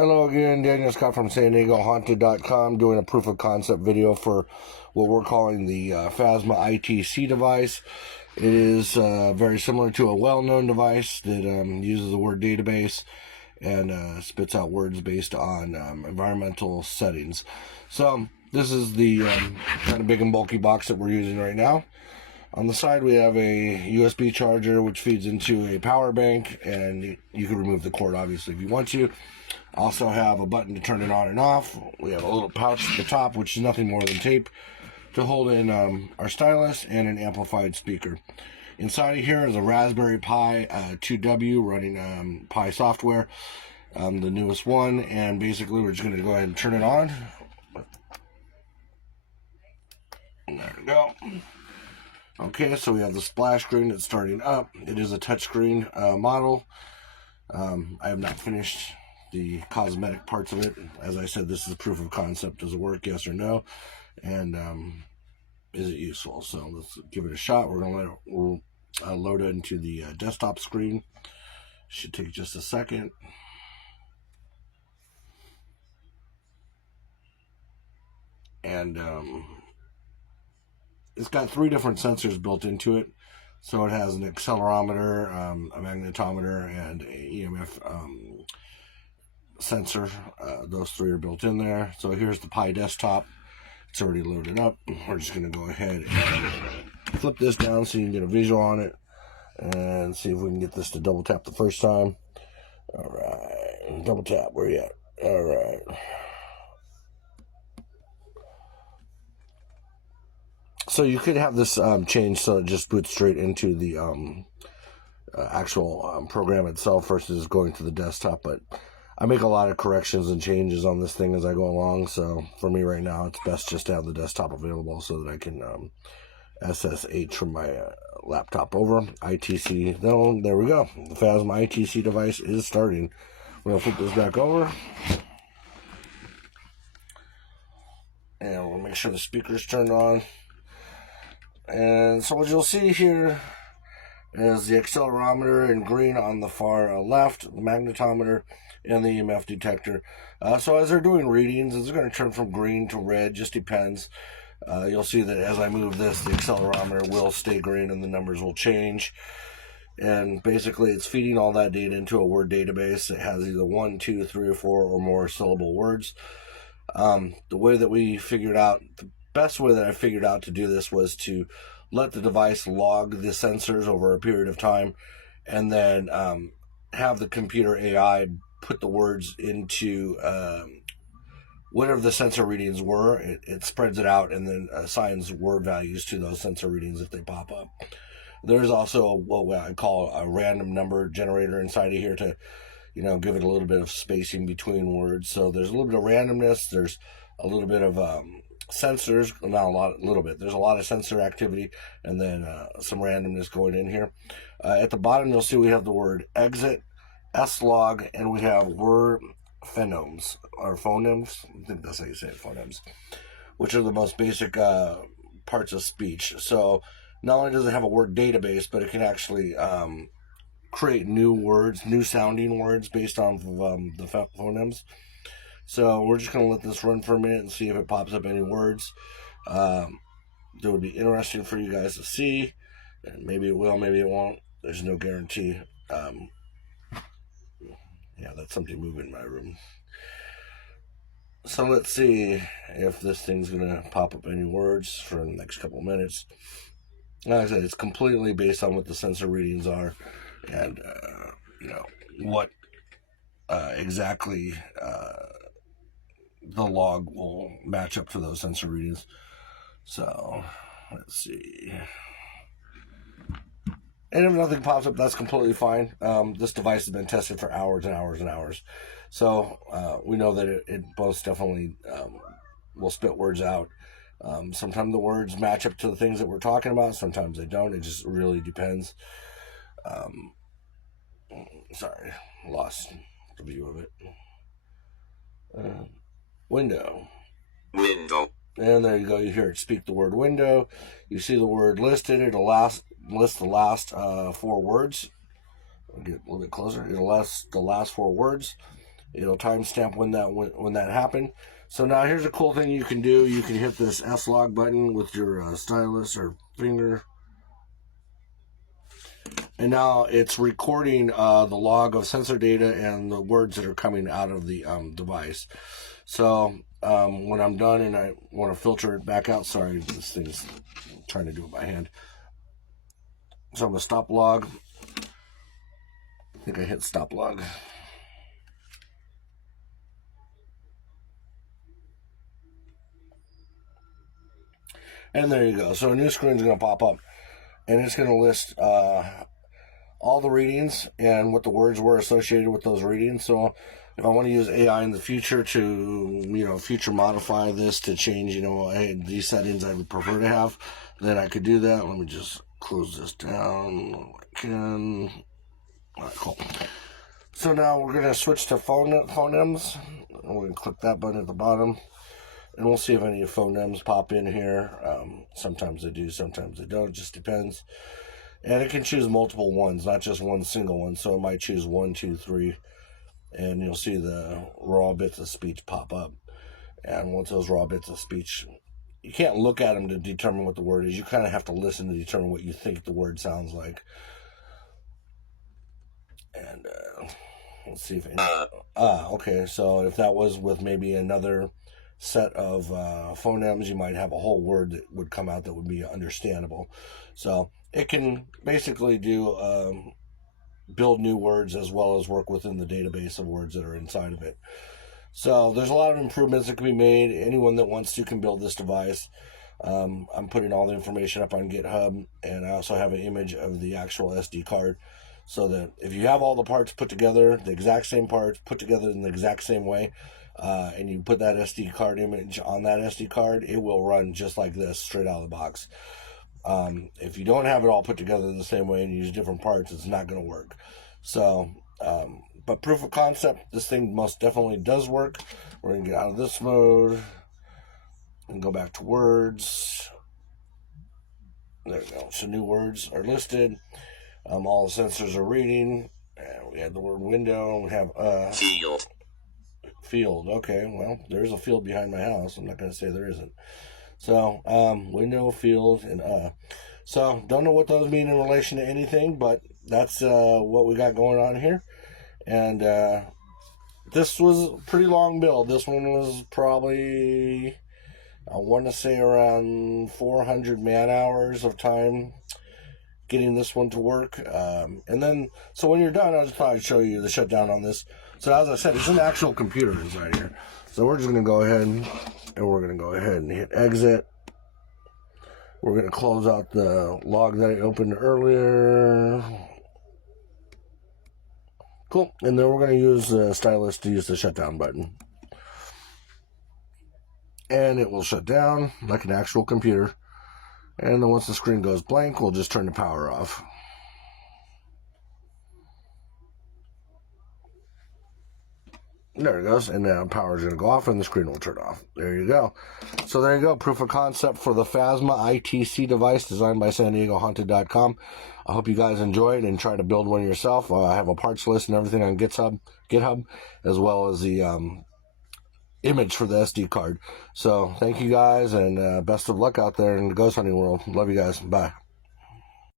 Hello again, Daniel Scott from San Diego Haunted.com, doing a proof of concept video for what we're calling the Phasma ITC device. It is very similar to a well-known device that uses the word database and spits out words based on environmental settings. So this is the kind of big and bulky box that we're using right now. On the side we have a USB charger which feeds into a power bank, and you can remove the cord obviously if you want to. Also have a button to turn it on and off. We have a little pouch at the top which is nothing more than tape to hold in our stylus and an amplified speaker. Inside of here is a Raspberry Pi 2W running Pi software, the newest one, and basically we're just going to go ahead and turn it on. And there we go. Okay, so we have the splash screen that's starting up. It is a touchscreen model. I have not finished the cosmetic parts of it. As I said, this is proof of concept. Does it work, yes or no? And is it useful? So let's give it a shot. We're going to load it into the desktop screen. Should take just a second. And it's got 3 different sensors built into it. So it has an accelerometer, a magnetometer, and a EMF sensor. Those 3 are built in there. So here's the Pi desktop. It's already loaded up. We're just going to go ahead and flip this down so you can get a visual on it and see if we can get this to double tap the first time. All right, double tap. Where you at? All right. So you could have this changed so it just boots straight into the actual program itself versus going to the desktop, but I make a lot of corrections and changes on this thing as I go along, so for me right now it's best just to have the desktop available so that I can SSH from my laptop over. ITC, there we go. The Phasma ITC device is starting. We're going to flip this back over. And we'll make sure the speaker's turned on. And so what you'll see here is the accelerometer in green on the far left, the magnetometer, and the EMF detector. So as they're doing readings, it's going to turn from green to red, just depends. You'll see that as I move this, the accelerometer will stay green and the numbers will change. And basically it's feeding all that data into a word database that has either 1, 2, 3, or 4 or more syllable words. The way that we figured out, the best way that I figured out to do this was to let the device log the sensors over a period of time, and then have the computer AI put the words into whatever the sensor readings were. It spreads it out and then assigns word values to those sensor readings if they pop up. There's also what I call a random number generator inside of here to, give it a little bit of spacing between words. So there's a little bit of randomness. There's a little bit of sensors, not a little bit. There's a lot of sensor activity, and then some randomness going in here. At the bottom, you'll see we have the word exit, S-log, and we have word phonemes, or phonemes. I think that's how you say it, phonemes, which are the most basic parts of speech. So not only does it have a word database, but it can actually create new words, new sounding words based on the phonemes. So we're just going to let this run for a minute and see if it pops up any words. That would be interesting for you guys to see. And maybe it will, maybe it won't. There's no guarantee. Yeah, that's something moving in my room. So let's see if this thing's going to pop up any words for the next couple of minutes. Like I said, it's completely based on what the sensor readings are and, what exactly the log will match up to those sensor readings. So let's see. And if nothing pops up, that's completely fine. This device has been tested for hours and hours and hours. So we know that it most definitely will spit words out. Sometimes the words match up to the things that we're talking about. Sometimes they don't. It just really depends. Sorry, lost the view of it. Window. And there you go. You hear it speak the word window. You see the word listed. It'll list the last 4 words. I'll get a little bit closer. It'll list the last 4 words. It'll timestamp when that happened. So now here's a cool thing you can do. You can hit this S-Log button with your stylus or finger. And now it's recording the log of sensor data and the words that are coming out of the device. So when I'm done and I want to filter it back out, sorry, this thing's trying to do it by hand. So I'm going to stop log. I think I hit stop log. And there you go. So a new screen is going to pop up, and it's going to list all the readings and what the words were associated with those readings. So if I want to use AI in the future to, future modify this to change, hey, these settings I would prefer to have, then I could do that. Let me just close this down. I can. All right, cool. So now we're going to switch to phonemes. We're going to click that button at the bottom. And we'll see if any phonemes pop in here. Sometimes they do, sometimes they don't. It just depends. And it can choose multiple ones, not just one single one. So it might choose 1, 2, 3. And you'll see the raw bits of speech pop up. And once those raw bits of speech, you can't look at them to determine what the word is. You kind of have to listen to determine what you think the word sounds like. And let's see if okay. So if that was with maybe another set of phonemes, you might have a whole word that would come out that would be understandable. So it can basically do build new words as well as work within the database of words that are inside of it. So there's a lot of improvements that can be made. Anyone that wants to can build this device. I'm putting all the information up on GitHub, and I also have an image of the actual SD card, so that if you have all the parts put together, the exact same parts put together in the exact same way, and you put that SD card image on that SD card, it will run just like this, straight out of the box. If you don't have it all put together the same way and use different parts, it's not going to work. So, but proof of concept, this thing most definitely does work. We're going to get out of this mode and go back to words. There we go. So new words are listed. All the sensors are reading. And we have the word window. We have field. Okay, well, there's a field behind my house. I'm not going to say there isn't. So, window, field, and So, don't know what those mean in relation to anything, but that's what we got going on here. And this was a pretty long build. This one was probably, I want to say, around 400 man-hours of time getting this one to work. And then, so when you're done, I'll just probably show you the shutdown on this. So as I said, it's an actual computer inside here. So we're just going to go ahead and we're going to go ahead and hit exit. We're going to close out the log that I opened earlier. Cool. And then we're going to use the stylus to use the shutdown button. And it will shut down like an actual computer. And then once the screen goes blank, we'll just turn the power off. There it goes, and now power is going to go off and the screen will turn off. There you go. So there you go, proof of concept for the Phasma ITC device designed by SanDiegoHaunted.com. I hope you guys enjoy it and try to build one yourself. I have a parts list and everything on GitHub, as well as the image for the SD card. So thank you guys, and best of luck out there in the ghost hunting world. Love you guys. Bye.